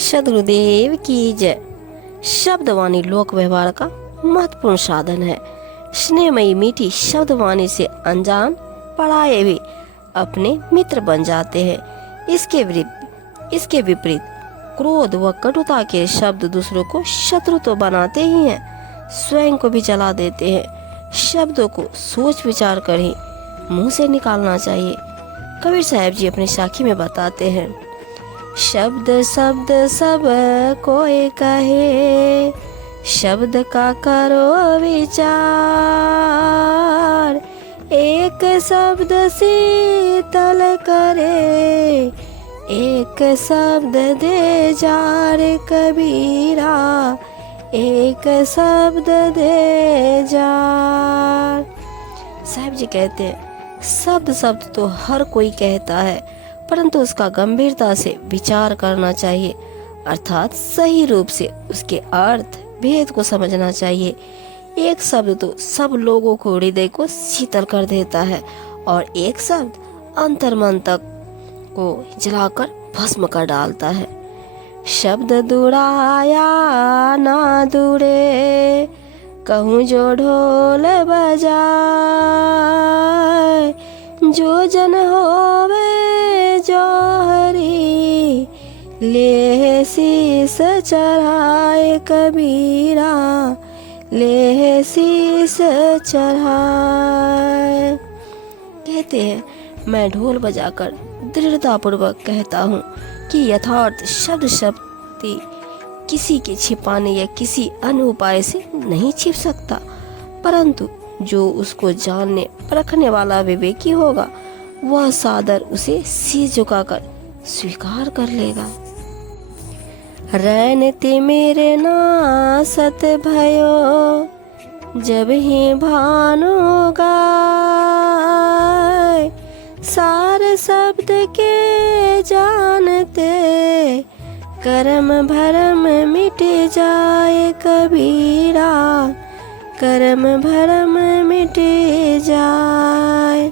सद्गुरुदेव की जय। शब्दवाणी लोक व्यवहार का महत्वपूर्ण साधन है। स्नेहमयी मीठी शब्दवाणी से अनजान पढ़ाए भी अपने मित्र बन जाते हैं। इसके विपरीत क्रोध व कटुता के शब्द दूसरों को शत्रु तो बनाते ही हैं, स्वयं को भी जला देते हैं। शब्दों को सोच विचार कर ही मुंह से निकालना चाहिए। कबीर साहब जी अपनी साखी में बताते हैं, शब्द शब्द सब कोई कहे, शब्द का करो विचार, एक शब्द शीतल करे, एक शब्द दे जार कबीरा, एक शब्द दे जार। साहब जी कहते हैं, शब्द तो हर कोई कहता है, परंतु उसका गंभीरता से विचार करना चाहिए, अर्थात सही रूप से उसके अर्थ भेद को समझना चाहिए। एक शब्द तो सब लोगों को हृदय को शीतल कर देता है और एक शब्द अंतर्मन तक को जलाकर भस्म कर डालता है। शब्द दुराया ना दुरे, कहूँ जो ढोल बजाए, जो जन होवे जौहरी, ले शीस चढ़ाए कबीरा, ले शीस चढ़ाए। कहते हैं, मैं ढोल बजाकर दृढ़ता पूर्वक कहता हूँ कि यथार्थ शब्द शक्ति किसी के छिपाने या किसी अन्य उपाय से नहीं छिप सकता, परंतु जो उसको जानने परखने वाला विवेकी होगा, वह सादर उसे शीश झुकाकर स्वीकार कर लेगा। रैन तिमिर नासत भयो, जब ही भानु गाय, सार शब्द के जानते, कर्म भरम मिट जाए कबीरा, कर्म भरम मिट जाए।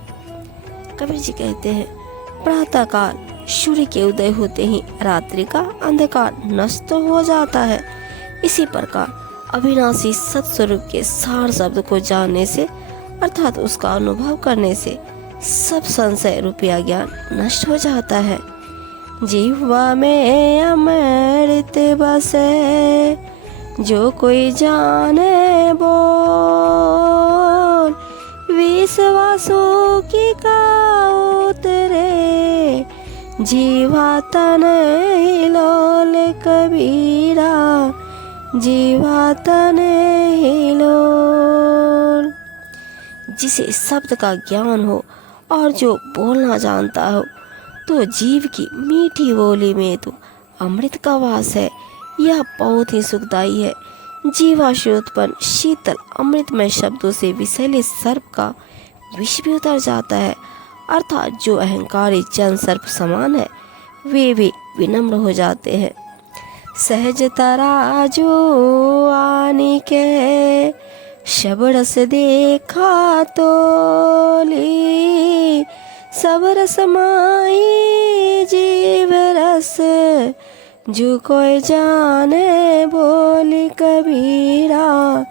कबीर जी कहते हैं, प्रातः काल सूर्य के उदय होते ही रात्रि का अंधकार नष्ट हो जाता है। इसी प्रकार अविनाशी सत्स्वरूप के सार शब्द को जानने से, अर्थात उसका अनुभव करने से, सब संशय रूपया ज्ञान नष्ट हो जाता है। जिह्वा में अमृत बसे, जो कोई जाने बोल, विश्वासों की का उतरे, जीवा तन हिलोल कबीरा, जीवा तन हिलोल। जिसे शब्द का ज्ञान हो और जो बोलना जानता हो, तो जीव की मीठी बोली में तो अमृत का वास है। यह बहुत ही सुखदायी है। जीवा से उत्पन्न शीतल अमृतमय शब्दों से विषैले सर्प का विष भी उतर जाता है, अर्थात जो अहंकारी जन सर्प समान है, वे भी विनम्र हो जाते हैं। सहज तराजू आनी के, शबरस देखा तोली, सब रस माई जीव रस, जो कोई जाने बोली कबीरा,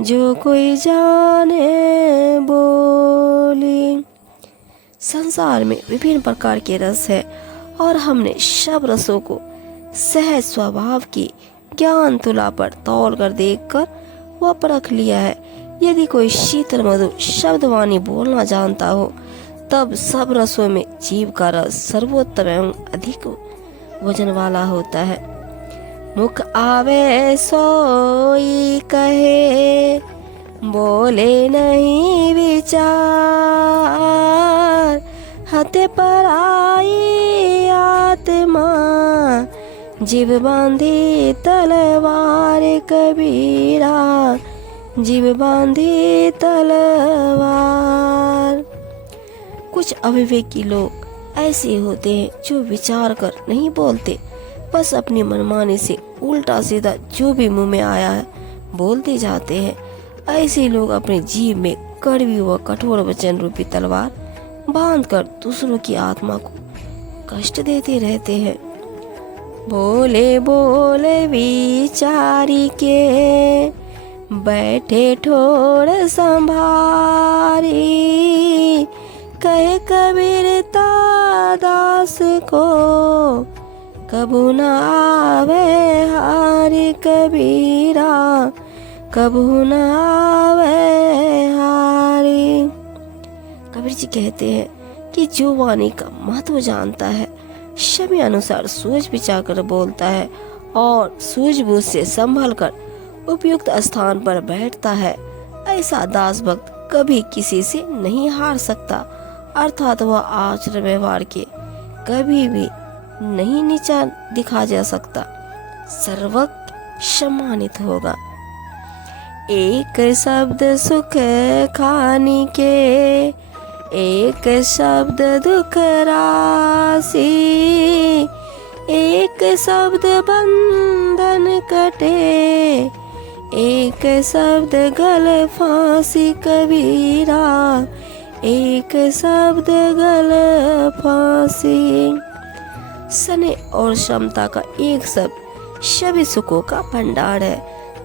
जो कोई जाने बोली। संसार में विभिन्न प्रकार के रस है और हमने सब रसों को सहज स्वभाव की ज्ञान तुला पर तौल कर देखकर वह परख लिया है। यदि कोई शीतल मधुर शब्दवाणी बोलना जानता हो, तब सब रसों में जीव का रस सर्वोत्तम एवं अधिक वजन वाला होता है। मुख आवे सोई कहे, बोले नहीं विचार, हते पर आई आत्मा, जीव बांधी तलवार कबीरा, जीव बांधी तलवार। कुछ अविवेकी लोग ऐसे होते हैं जो विचार कर नहीं बोलते, बस अपनी मनमानी से उल्टा सीधा जो भी मुंह में आया है बोलते जाते हैं। ऐसे लोग अपने जीव में कड़वी व कठोर वचन रूपी तलवार बांधकर दूसरों की आत्मा को कष्ट देते रहते हैं। बोले बोले विचारी के, बैठे ठोर संभारी। कहे कबीर दास को, कबू न आवे हारी कबीरा, कबू न आवे हारी। कबीर जी कहते हैं कि जो वाणी का महत्व जानता है, समय अनुसार सोच विचार कर बोलता है और सूझबूझ से संभल कर उपयुक्त स्थान पर बैठता है, ऐसा दास भक्त कभी किसी से नहीं हार सकता। अर्थात वह आचरण व्यवहार के कभी भी नहीं नीचा दिखा जा सकता, सर्वज्ञ सम्मानित होगा। एक शब्द सुख खानी के, एक शब्द दुख राशि। एक शब्द बंधन कटे, एक शब्द गल फांसी कबीरा, एक शब्द गल फांसी। स्नेह और क्षमता का एक शब्द सभी सुखों का भंडार है,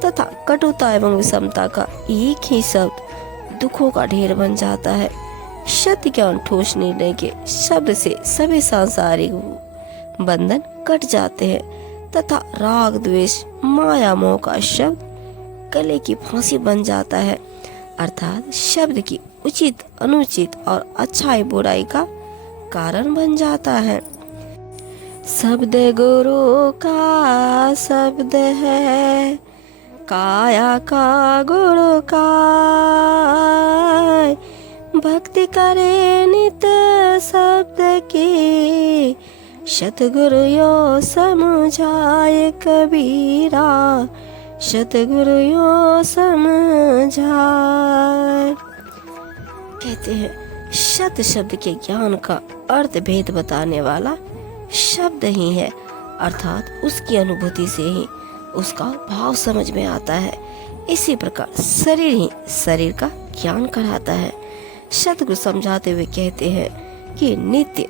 तथा कटुता एवं विषमता का एक ही शब्द दुखों का ढेर बन जाता है। सत्य ज्ञान ठोस निर्णय के शब्द से सभी सांसारिक बंधन कट जाते हैं, तथा राग द्वेष माया मोह का शब्द गले की फांसी बन जाता है। अर्थात शब्द की उचित अनुचित और अच्छाई बुराई का कारण बन जाता है। शब्द गुरु का शब्द है, काया का गुरु का। भक्ति करे नित शब्द की, सतगुरु यो समझाए कबीरा, सतगुरु यो समझाए। कहते हैं सत शब्द के ज्ञान का अर्थ भेद बताने वाला शब्द ही है, अर्थात उसकी अनुभूति से ही उसका भाव समझ में आता है। इसी प्रकार शरीर ही शरीर का ज्ञान कराता है। सतगुरु समझाते हुए कहते हैं कि नित्य